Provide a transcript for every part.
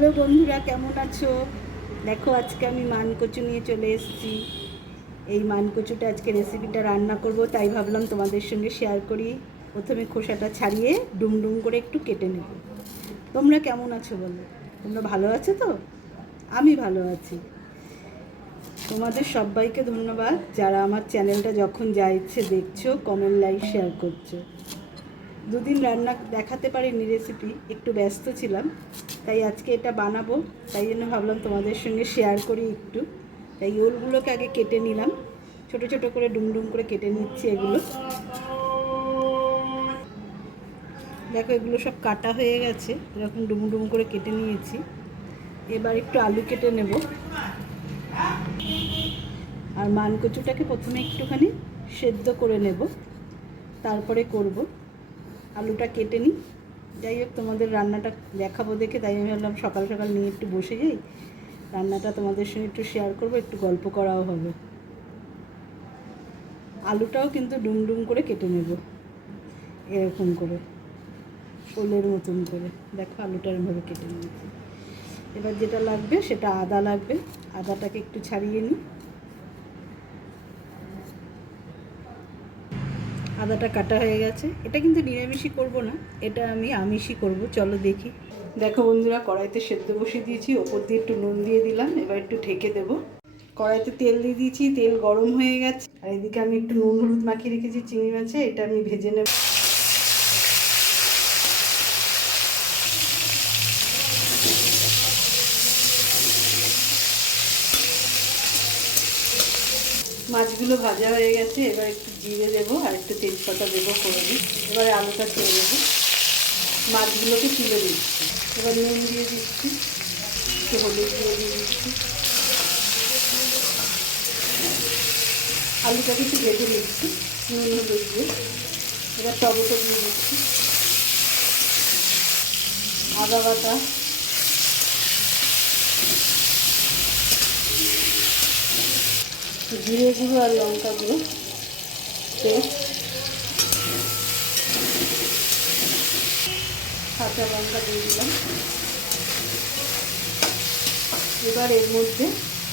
Hello বন্ধুরা, কেমন আছো? দেখো, আজকে আমি মানকচু নিয়ে চলে এসেছি। এই মানকচুটা আজকে রেসিপিটা রান্না করব, তাই ভাবলাম তোমাদের সঙ্গে শেয়ার করি। প্রথমে খোসাটা ছাড়িয়ে ডুম ডুম করে একটু কেটে নেব। তোমরা কেমন আছো বলো? তোমরা ভালো আছো তো? আমি ভালো আছি। তোমাদের সবাইকে ধন্যবাদ। যারা আমার চ্যানেলটা যখন যা ইচ্ছে দেখছ কমেন্ট লাইক শেয়ার করছ। দুদিন রান্না দেখাতে পারিনি রেসিপি একটু ব্যস্ত ছিলাম, তাই আজকে এটা বানাবো, তাই জন্য ভাবলাম তোমাদের সঙ্গে শেয়ার করি একটু। তাই ওলগুলোকে আগে কেটে নিলাম, ছোট ছোট করে ডুমডুম করে কেটে নিচ্ছি এগুলো। দেখো এগুলো সব কাটা হয়ে গেছে, এরকম ডুমডুম করে কেটে নিয়েছি। এবার একটু আলু কেটে নেব। আর মানকচুটাকে প্রথমে একটুখানি সেদ্ধ করে নেব, তারপরে করব। আলুটা কেটে নিই। যাই হোক, তোমাদের রান্নাটা দেখাবো দেখে। তাই আমি ভাবলাম সকাল সকাল নিয়ে একটু বসে যাই। রান্নাটা তোমাদের সঙ্গে একটু শেয়ার করব, একটু গল্প করাও হবে। আলুটাও কিন্তু ডুমডুম করে কেটে নেব। এরকম করে, শোলের মতন করে। দেখো আলুটা এরমভাবে কেটে নিয়েছি। এবার যেটা লাগবে সেটা আদা লাগবে। আদাটাকে একটু ছাড়িয়ে নিই। আদাটা কাটা হয়ে গেছে। এটা কিন্তু নিরামিষই করব না, এটা আমি আমিষই করব, চলো দেখি। দেখো বন্ধুরা, কড়াইতে সেদ্ধ বসিয়ে দিয়েছি, ওপর দিয়ে একটু নুন দিয়ে দিলাম, এবার একটু ঢেকে দেবো। কড়াইতে তেল দিয়ে দিয়েছি, তেল গরম হয়ে গেছে। আর এদিকে আমি একটু নুন হলুদ মাখিয়ে রেখেছি, চিংড়ি মাছে, এটা আমি ভেজে নেব। মাছগুলো ভাজা হয়ে গেছে, এবার একটু জিরে দেবো আর একটু তেজপাতা দেবো করে দিই। এবারে আলুটা ছেড়ে দেবো মাছগুলোকে তুলে দিচ্ছি। এবার নুন দিয়ে দিচ্ছি, একটু হলুদ দিয়ে দিয়ে দিচ্ছি। আলুটাকে একটু ভেজে নিচ্ছি, নুন হলুদ দিয়ে। এবার টমেটো দিয়ে দিচ্ছি। আদা বাটা। জিরে গুঁড়ো আর লঙ্কা গুঁড়ো। কাঁচা লঙ্কা দিয়ে দিলাম। এবার এর মধ্যে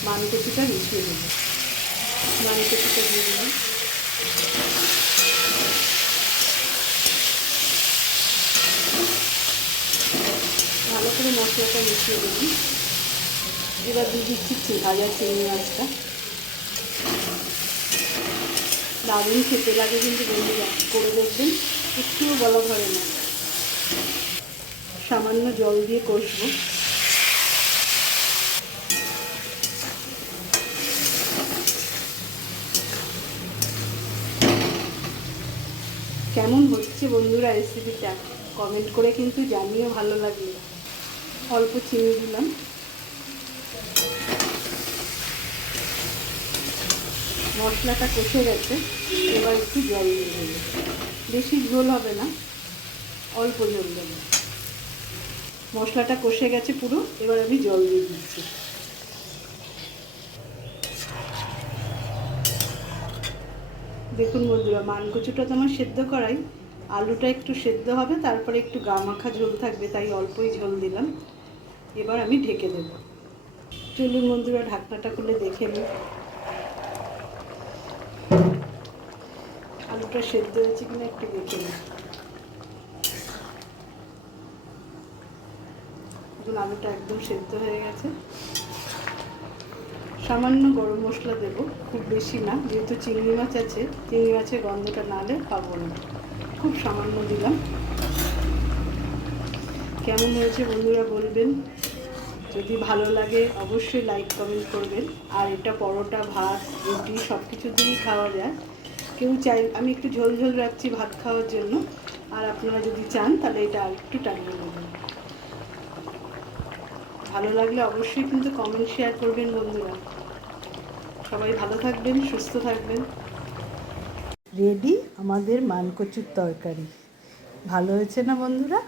মানকচুটা মিশিয়ে দেব। মানকচুটা দিয়ে দিলাম। ভালো করে মশলাটা মিশিয়ে দেবো এবার দিয়ে দিচ্ছি ভাজা চিংড়ি মাছটা। দারুণ খেতে লাগে কিন্তু বন্ধুরা, করে দেখবেন, একটুও গলা ধরে না। সামান্য জল দিয়ে কষবো। কেমন হচ্ছে বন্ধুরা রেসিপিটা কমেন্ট করে কিন্তু জানিও ভালো লাগল অল্প চিনি দিলাম। মশলাটা কষে গেছে, এবার একটু জল দিয়ে দেবো। বেশি ঝোল হবে না, অল্প জল দেবে। মশলাটা কষে গেছে পুরো, এবার আমি জল দিয়ে দিচ্ছি। দেখুন বন্ধুরা মানকচুটা তো আমার সেদ্ধ করাই। আলুটা একটু সেদ্ধ হবে, তারপরে একটু গা মাখা ঝোল থাকবে, তাই অল্পই ঝোল দিলাম। এবার আমি ঢেকে দেবো। চলুন বন্ধুরা, ঢাকনাটা খুলে দেখে নিই। আলুটা সেদ্ধ হয়েছে কিনা একটু দেখে নিই। আলুটা একদম সেদ্ধ হয়ে গেছে। সামান্য গরম মশলা দেবো, খুব বেশি না। যেহেতু চিংড়ি মাছ আছে, চিংড়ি মাছের গন্ধটা না নালে পাবো না। খুব সামান্য দিলাম। কেমন হয়েছে বন্ধুরা বলবেন? যদি ভালো লাগে, অবশ্যই লাইক কমেন্ট করবেন। আর এটা পরোটা, ভাত, রুটি সব কিছু দিয়েই খাওয়া যায়। কেউ চাই, আমি একটু ঝোল ঝোল রাখছি ভাত খাওয়ার জন্য। আর আপনারা যদি চান, তাহলে এটা আর একটু টানিয়ে নেবেন। ভালো লাগলে অবশ্যই কিন্তু কমেন্ট শেয়ার করবেন বন্ধুরা। সবাই ভালো থাকবেন, সুস্থ থাকবেন। রেডি আমাদের মানকচুর তরকারি। ভালো হয়েছে না বন্ধুরা?